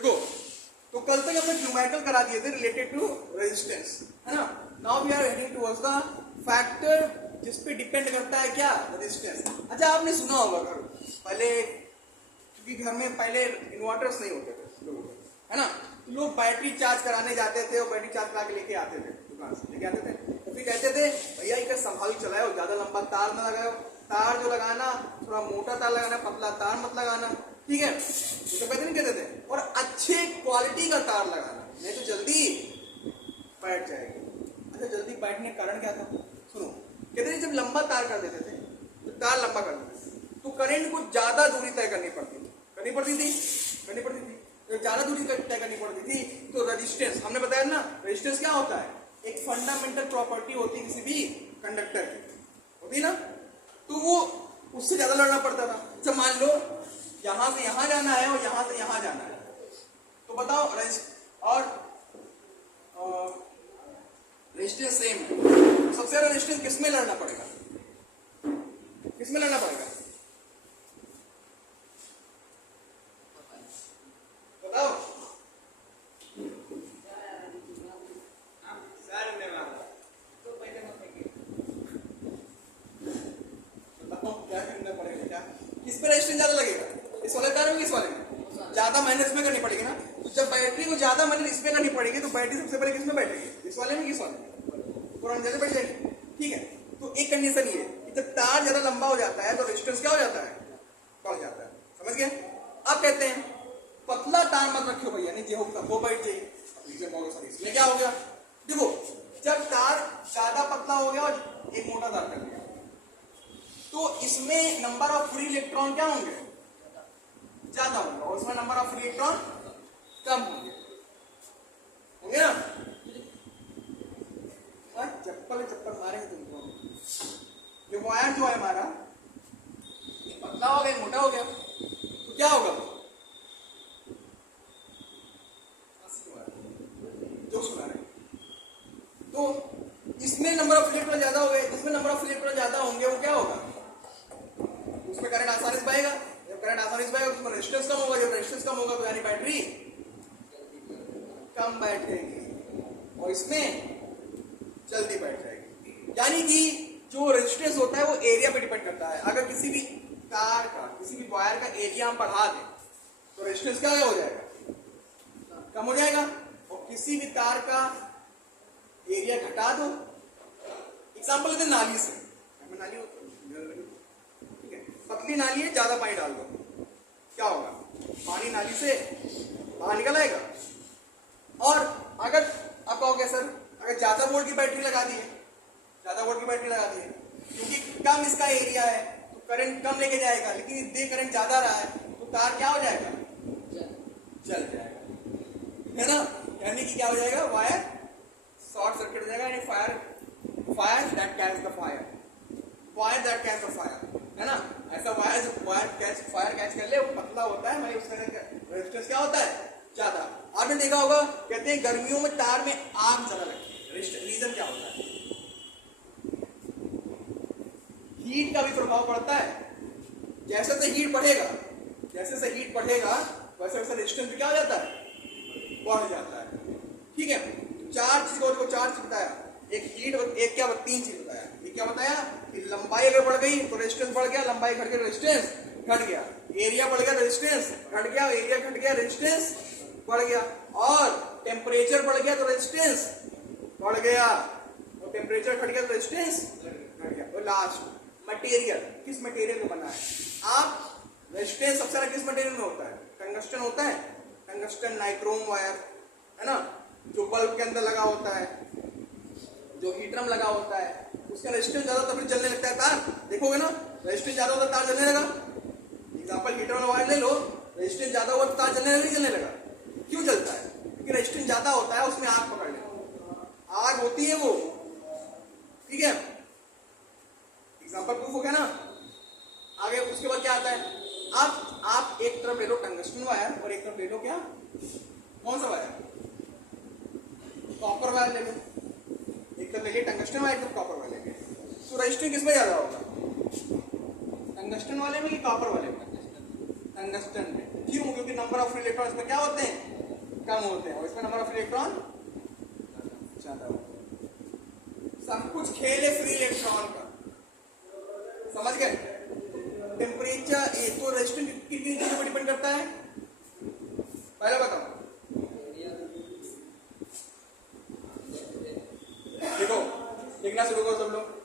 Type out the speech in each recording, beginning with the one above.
देखो, तो कल तक हमने न्यूमेरिकल करा दिए थे रिलेटेड टू रेजिस्टेंस, है ना। Now we are heading towards the factor जिस पे डिपेंड करता है क्या, रेजिस्टेंस। अच्छा, आपने सुना होगा घर पहले, क्योंकि घर में पहले इन्वर्टर्स नहीं होते थे लोगों के, है ना, तो लोग बैटरी चार्ज कराने जाते थे और बैटरी चार्ज करा के लेके आते थे दुकान से, लेके आते थे, तो फिर कहते थे भैया इसे संभाल चलाओ, ज्यादा लंबा तार ना लगाओ, तार जो लगाना थोड़ा मोटा तार लगाना, पतला तार मत लगाना, ठीक है, तो कहते नहीं कहते थे, और अच्छे क्वालिटी का तार लगाना, नहीं तो जल्दी बैठ जाएगी। अच्छा, जल्दी बैठने का कारण क्या था, सुनो, कहते थे जब लंबा तार कर देते थे, तो तार लंबा कर देते थे, तो करंट को ज्यादा दूरी तय करनी पड़ती थी, तो ज्यादा दूरी तय करनी पड़ती थी, तो रेजिस्टेंस हमने बताया ना, रेजिस्टेंस क्या होता है, एक फंडामेंटल प्रॉपर्टी होती है किसी भी कंडक्टर की, होती ना, तो वो उससे ज्यादा लड़ना पड़ता था। अच्छा, मान लो यहां से यहां जाना है और यहां से यहां जाना है, तो बताओ और रेजिस्टेंस सेम है, सबसे ज्यादा रेजिस्टेंस किसमें लड़ना पड़ेगा, किसमें लड़ना पड़ेगा, बताओ। क्या करना पड़ेगा, क्या किस पे रेजिस्टेंस ज्यादा लगेगा, इस वाले तार में, किस वाले में ज्यादा मेहनत इसमें करनी पड़ेगी ना, तो जब बैटरी को ज्यादा मेहनत इसमें करनी पड़ेगी, तो बैटरी सबसे पहले किसमें बैठेगी, इस वाले में, किस वाले में, पुरानी ज्यादा बैठ जाएगी, ठीक है। तो एक कंडीशन ये कि जब तार ज्यादा लंबा हो जाता है तो रेजिस्टेंस क्या हो जाता है, बढ़ जाता है, समझ गए। अब कहते हैं पतला तार मत रखो भैया, नहीं जो होगा वो बैठ जाएगी, इसमें क्या हो गया, देखो जब तार ज्यादा पतला हो गया और एक मोटा तार कर दिया, तो इसमें नंबर ऑफ फ्री इलेक्ट्रॉन क्या होंगे, ज्यादा होंगे, और उसमें नंबर ऑफ फ्री इलेक्ट्रॉन कम होंगे, होंगे ना। चप्पल मारेंगे तुमको। ये वायर जो है हमारा, ये पतला हो गया, मोटा हो गया, तो क्या होगा, जो सुना रहे, तो इसमें नंबर ऑफ इलेक्ट्रॉन ज्यादा हो गए, जिसमें नंबर ऑफ इलेक्ट्रॉन ज्यादा होंगे वो क्या होगा, उसमें करंट आसानी से पाएगा, जब करंट आसानी से पाएगा उसमें रेजिस्टेंस कम होगा, जब रेजिस्टेंस कम होगा तो यानी बैटरी कम बैठेगी और इसमें जल्दी बैठ जाएगी। यानी कि जो रेजिस्टेंस होता है वो एरिया पे डिपेंड करता है, अगर किसी भी तार का, किसी भी वायर का एरिया हम बढ़ा दें तो रेजिस्टेंस क्या हो जाएगा, कम हो जाएगा, और किसी भी तार का एरिया घटा दो, एग्जाम्पल लेते नाली से, नाली ठीक है, पतली नाली है, ज्यादा पानी डाल दो, क्या होगा, पानी नाली से बाहर निकल आएगा। और अगर आप कहोगे सर अगर ज्यादा वोल्ट की बैटरी लगा दी है, ज्यादा वोल्ट की बैटरी लगा दी है, क्योंकि कम इसका एरिया है तो करंट कम लेके जाएगा, लेकिन इससे करंट ज्यादा रहा है तो तार क्या हो जाएगा, जल जाएगा, है ना, यानी कि क्या हो जाएगा, वायर शॉर्ट सर्किट हो जाएगा, यानी fire that catch the fire, fire that catch the fire, है ना, ऐसा वायर जो फायर कैच कर ले वो पतला होता है, उसका रेजिस्टेंस क्या होता है, ज्यादा। आपने देखा होगा कहते हैं गर्मियों में तार में आग ज्यादा लगती है, रीजन क्या होता है, हीट का भी प्रभाव पड़ता है, जैसे से हीट बढ़ेगा, वैसे वैसे रेजिस्टेंस भी क्या हो जाता है, बढ़ जाता है, ठीक है। चार चीज को चार चीज बताया, एक हीट, एक क्या, तीन चीज बताया, ये क्या बताया कि लंबाई अगर बढ़ गई तो रेजिस्टेंस बढ़ गया, लंबाई घट गई रेजिस्टेंस घट गया, एरिया बढ़ गया रेजिस्टेंस घट गया, एरिया घट गया रेजिस्टेंस बढ़ गया, और टेम्परेचर बढ़ गया तो रेजिस्टेंस बढ़ गया, और टेम्परेचर घट गया तो रेजिस्टेंस घट गया। और लास्ट मटेरियल, किस मटेरियल में बना है, आप रेजिस्टेंस सबसे ज्यादा किस मटेरियल में होता है, टंगस्टन होता है, टंगस्टन नाइक्रोम वायर, है ना, जो बल्ब के अंदर लगा होता है, जो हीटरम लगा होता है, उसका रेजिस्टेंस ज्यादा तो फिर जलने लगता है तार, देखोगे ना, रेजिस्टेंस ज्यादा होता है तार जलने लगा, एग्जांपल हीटर वायर ले लो, रेजिस्टेंस ज्यादा हुआ तो तार जलने लगा, क्यों जलता है, क्योंकि रेजिस्टेंस ज्यादा होता है, उसमें आग पकड़ ले, आग होती है वो, ठीक है, एग्जांपल प्रूफ हो गया ना। आगे उसके बाद क्या आता है, अब आप एक तरफ ले लो टंगस्टन वायर और एक तरफ ले लो क्या, कौन सा वायर, कॉपर वायर ले लो, एक तरफ लेके टंगस्टन वायर, एक तरफ कॉपर वायर लेके, तो रेजिस्टेंस किसमें ज्यादा होगा, टंगस्टन वाले में कि कॉपर वाले में, टंगस्टन में, क्यों? क्योंकि नंबर ऑफ फ्री इलेक्ट्रॉन इसमें क्या होते हैं, कम होते हैं, और इसमें नंबर ऑफ इलेक्ट्रॉन ज्यादा होते हैं। सब कुछ खेल है फ्री इलेक्ट्रॉन का, समझ गए? टेम्परेचर ये तो रेजिस्टेंस कितनी चीजों पर डिपेंड करता है, पहले बताओ। देखो लिखना शुरू करो सब लोग।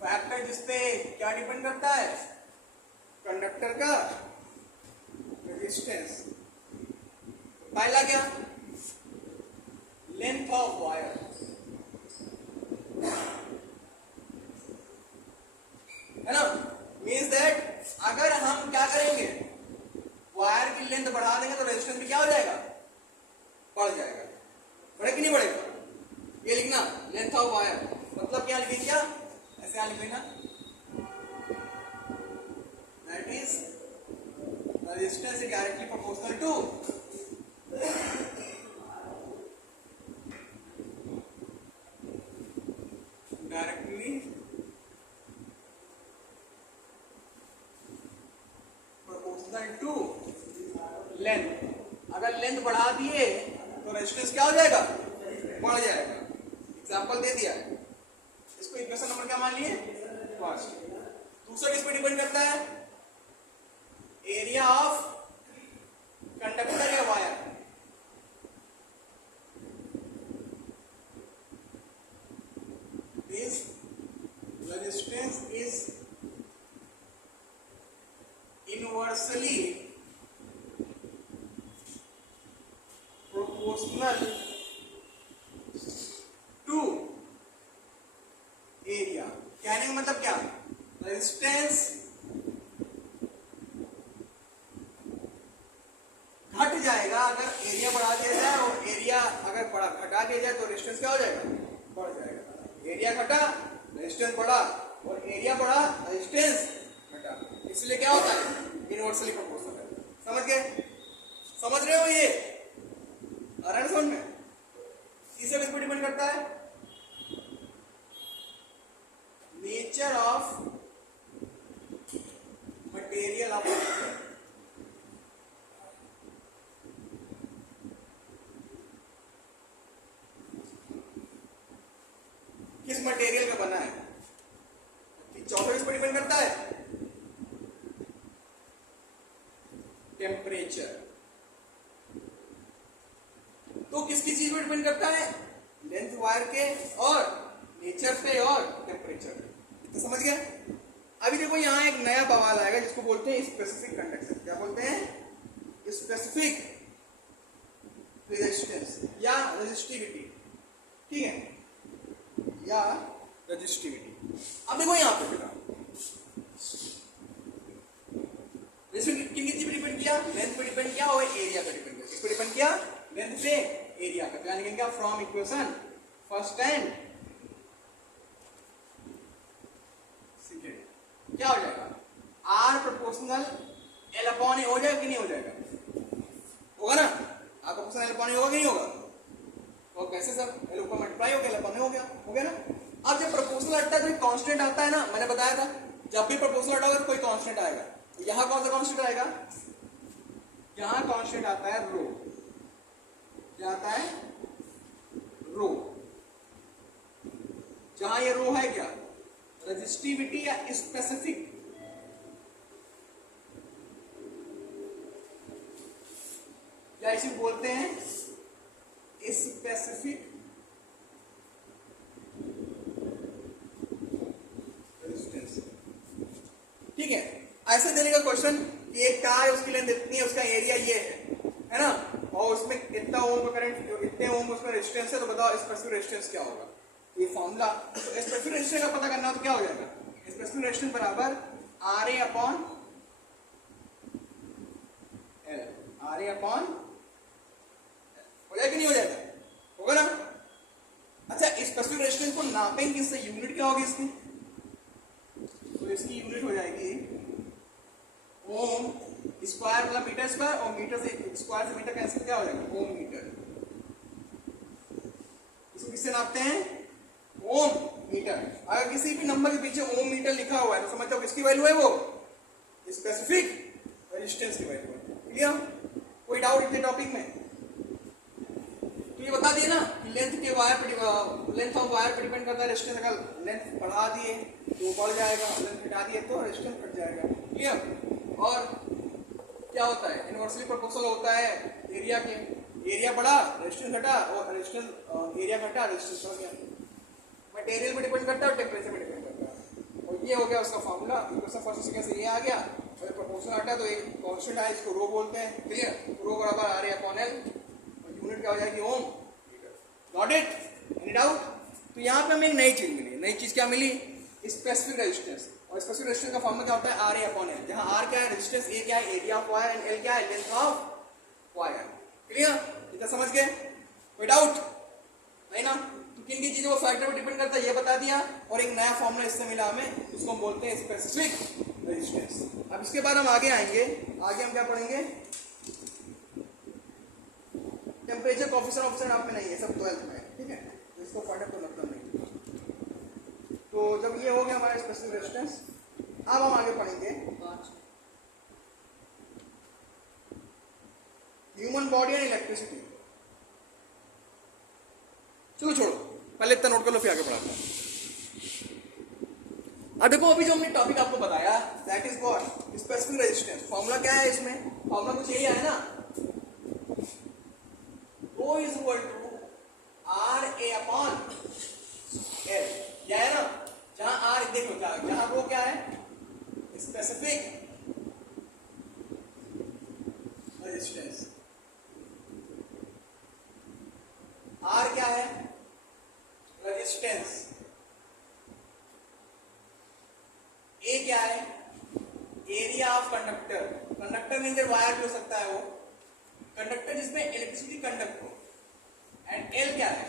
फैक्टर जिसपे क्या डिपेंड करता है, कंडक्टर का रेजिस्टेंस। पहला क्या, लेंथ ऑफ वायर, है ना? मीन्स दैट अगर हम क्या करेंगे, वायर की लेंथ बढ़ा देंगे तो रेजिस्टेंस भी क्या हो जाएगा, बढ़ जाएगा। बढ़े कि नहीं बढ़ेगा? ये लिखना लेंथ ऑफ वायर, मतलब क्या लिखेंगे, क्या ऐसे यहाँ लिखेंगे ना, that is the resistance is directly proportional to length. अगर लेंथ बढ़ा दिए तो रेजिस्टेंस क्या हो जाएगा, बढ़ जाएगा। एग्जांपल दे दिया है, इसको इक्वेशन नंबर क्या मान लिए, फर्स्ट। दूसरा किस पे डिपेंड करता है, एरिया ऑफ कंडक्टर या wire. This resistance is inversely proportional to area। कहने का मतलब क्या, रेजिस्टेंस घट जाएगा अगर एरिया बढ़ा दिया जाए, और एरिया अगर बढ़ा घटा दिया जाए तो रेजिस्टेंस क्या हो जाएगा, बढ़ जाएगा। एरिया घटा रेजिस्टेंस बढ़ा, और एरिया बढ़ा रेजिस्टेंस घटा, इसलिए क्या होता है, इनवर्सली प्रोपोर्शनल। समझ गए? समझ रहे हो? ये आराम समझ में। तीसरा किस पर डिपेंड करता है, नेचर ऑफ मटेरियल ऑफ किस मटेरियल का बना है। चौथा किस पर डिपेंड करता है, टेम्परेचर। तो किसकी चीज पर डिपेंड करता है, लेंथ वायर के और नेचर पे और टेम्परेचर पे। तो समझ गया? अभी देखो यहाँ एक नया बवाल आएगा जिसको बोलते हैं स्पेसिफिक कंडक्शन। क्या बोलते हैं, स्पेसिफिक रेजिस्टेंस या रेजिस्टिविटी, ठीक है, या रेजिस्टिविटी। अब देखो यहाँ पे बेटा किन चीज पे डिपेंड किया, लेंथ पे डिपेंड किया और एरिया पे डिपेंड किया। किस पे डिपेंड किया, लेंथ पे, एरिया पे। यानी क्या, from equation first and second क्या हो जाएगा, आर प्रोपोर्शनल एल अपॉन ए हो जाएगा कि नहीं हो जाएगा, होगा ना। आर प्रोपोर्शनल एल अपॉन ए होगा कि नहीं होगा, और कैसे सर, एल ऊपर मल्टीप्लाई हो गया, एल अपॉन ए हो गया ना। अब जब प्रोपोर्शनल हटता है तो कांस्टेंट आता है ना, मैंने बताया था जब भी प्रोपोर्शनल हटा होगा तो कोई कांस्टेंट आएगा। यहां कौन सा कांस्टेंट आएगा, यहां कांस्टेंट आता है रो। क्या आता है, रो। जहां ये रो है क्या, रेजिस्टिविटी या स्पेसिफिक, या इसे बोलते हैं स्पेसिफिक रेजिस्टेंस। ठीक है, ऐसे देने का क्वेश्चन कि एक कार है, उसकी लेंथ इतनी है, उसका एरिया ये है ना, और उसमें इतना ओम का करंट, इतने ओम उसमें रेजिस्टेंस है, तो बताओ स्पेसिफिक रेजिस्टेंस क्या होगा। ये फॉर्मूला, तो स्पेसिफिक रेजिस्टेंस का पता करना हो तो क्या हो जाएगा, स्पेसिफिक रेजिस्टेंस बराबर R A upon L, R A upon हो जाएगा कि नहीं हो जाएगा? होगा ना? अच्छा, स्पेसिफिक रेजिस्टेंस को नापेंगे किससे? यूनिट क्या होगी इसकी? तो इसकी यूनिट हो जाएगी ओम स्क्वायर मतलब मीटर स्क्वायर, और मीटर से स्क्वायर से मीटर कैंसिल क्या हो जाएगा? ओम मीटर। इसको किससे नापते हैं? ओम मीटर। अगर किसी भी नंबर के पीछे ओम मीटर लिखा हुआ है तो समझ जाओ किसकी वैल्यू है? वो स्पेसिफिक रेजिस्टेंस की वैल्यू है। क्लियर? कोई डाउट इतने टॉपिक में? तो ये बता दिए ना कि लेंथ ऑफ वायर पर डिपेंड करता है रेजिस्टेंस। अगर लेंथ बढ़ा दिए तो बढ़ जाएगा, लेंथ घटा दिए तो रेजिस्टेंस घट जाएगा। क्लियर? और क्या होता है? इनवर्सली प्रोपोर्शनल होता है एरिया के। एरिया बढ़ा रेजिस्टेंस घटा, और रेजिस्टेंस एरिया घटा रेजिस्टेंस बढ़ गया। मटेरियल पे डिपेंड करता है और टेम्परेचर पे डिपेंड करता है। और ये हो गया उसका फॉर्मूला। इक्वेशन फर्स्ट सेकंड से ये आ गया, और प्रोपोर्शनल हटा तो एक कांस्टेंट है, इसको रो बोलते हैं। क्लियर? रो बराबर आर अपॉन एल, और यूनिट क्या हो जाएगी? Ohm. Got it? Any doubt? तो यहाँ पे हमें एक नई चीज मिली। नई चीज क्या मिली? Specific resistance. और स्पेसिफिक रेजिस्टेंस का फॉर्मूला क्या होता है? आर ए अपॉन एल, जहां आर क्या है? रेजिस्टेंस, ए क्या है? Area of wire, and L क्या है? Length of wire. क्लियर? इतना समझ गए? कोई डाउट नहीं ना? तो किन की चीजों को फैक्टर पे डिपेंड करता है ये बता दिया, और एक नया फॉर्मूला इससे मिला हमें, उसको हम बोलते हैं स्पेसिफिक रेजिस्टेंस। अब इसके बाद हम आगे आएंगे। आगे हम क्या पढ़ेंगे? टेम्परेचर कोएफिशिएंट ऑप्शन आप में नहीं है, सब 12th में। ठीक है, तो इसको पढ़ने को मतलब नहीं। तो जब ये हो गया हमारा स्पेसिफिक रेजिस्टेंस, अब हम आगे पढ़ेंगे ह्यूमन बॉडी एंड इलेक्ट्रिसिटी। चलो छोड़ो, पहले इतना नोट कर लो, फिर आगे बढ़ाते हैं। अब देखो, अभी जो हमने टॉपिक आपको बताया that is what? Specific resistance. Formula क्या है इसमें? फॉर्मूला कुछ यही है ना, rho is equal to R A upon L. क्या है ना? जहां आर, देखो क्या, जहां रो क्या है? Specific resistance. आर क्या है? रेजिस्टेंस। ए क्या है? Area of conductor. Conductor mean wire भी हो सकता है वो, कंडक्टर जिसमें इलेक्ट्रिसिटी कंडक्ट हो। एंड एल क्या है?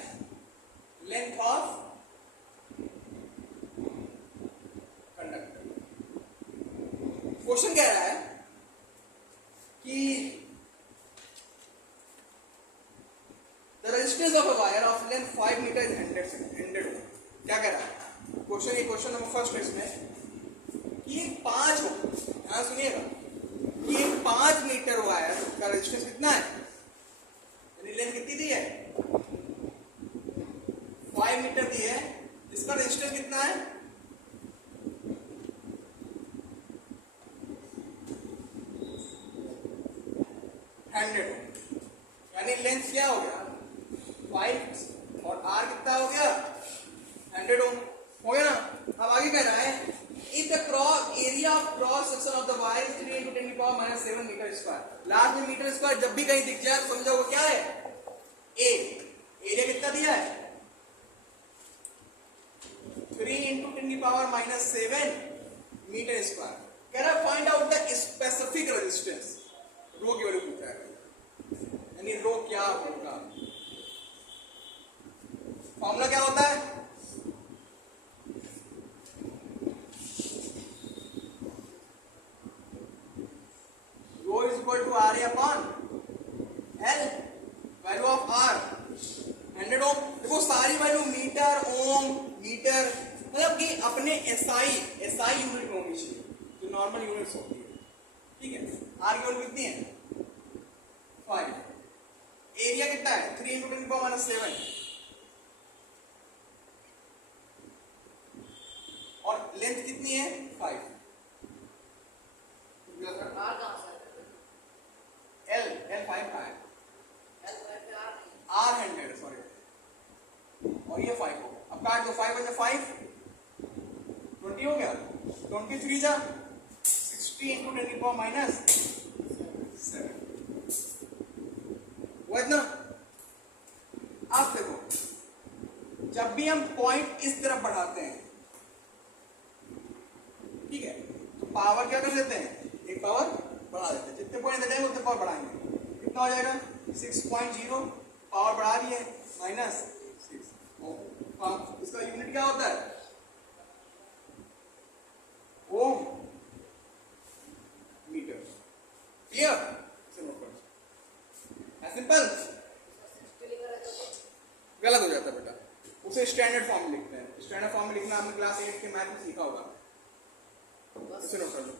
Length of conductor. क्वेश्चन कह रहा है कि the resistance of a wire of length 5 metre is 100 ohm. क्या कह रहा है क्वेश्चन? ये क्वेश्चन नंबर फर्स्ट है इसमें कि 5 ओम, ध्यान सुनिएगा, ये 5 मीटर वायर का रेजिस्टेंस कितना है? लेंथ कितनी दी है? 5 मीटर दी है। इसका रेजिस्टेंस कितना है? 100 ओम। यानी लेंथ क्या हो गया? 5, और आर कितना हो गया? 100 ओम। हो गया ना? अब आगे कह रहा है if the cross area of cross section of the wire is 3 into 10 to the power minus 7 meter square। Last में मीटर स्क्वायर जब भी कहीं दिख जाए तो समझो वो क्या है? ए। एरिया कितना दिया है? 3 into 10 to the power minus 7 metre square. कह रहा है find out the specific resistance. Rho की वैल्यू पूछ रहा है, यानी रो क्या होगा? फॉर्मूला क्या होता है? Rho is equal to R A upon L. Value of R 100 ohm. देखो सारी वैल्यू मीटर, ओम, मीटर, मतलब कि अपने एसआई यूनिट में होनी चाहिए, जो नॉर्मल यूनिट्स होती है। ठीक है, आर की वैल्यू कितनी है? 5। एरिया कितना है? 3 into 10 to the power minus 7, और लेंथ कितनी है? 5। एल 5 का है, आर 100, सॉरी, और ये 5 हो। अब काट दो, 5 बजे 5 20 हो गया, 23 जा 60 into 10 to the power minus 7। वो इतना। अब देखो, जब भी हम पॉइंट इस तरफ बढ़ाते हैं, ठीक है, तो पावर क्या कर देते हैं? एक पावर बढ़ा देते हैं। जितने पॉइंट दे जाएंगे उतने पावर बढ़ाएंगे। कितना हो जाएगा? 6.0 पावर बढ़ा दिए -6 ओम। इसका यूनिट क्या होता है? ओम मीटर। क्लियर? सिंपल। गलत हो जाता है बेटा, उसे स्टैंडर्ड फॉर्म लिखते हैं। स्टैंडर्ड फॉर्म में लिखना आपने क्लास 8 के मैथ में सीखा होगा। इसे नोट कर लो।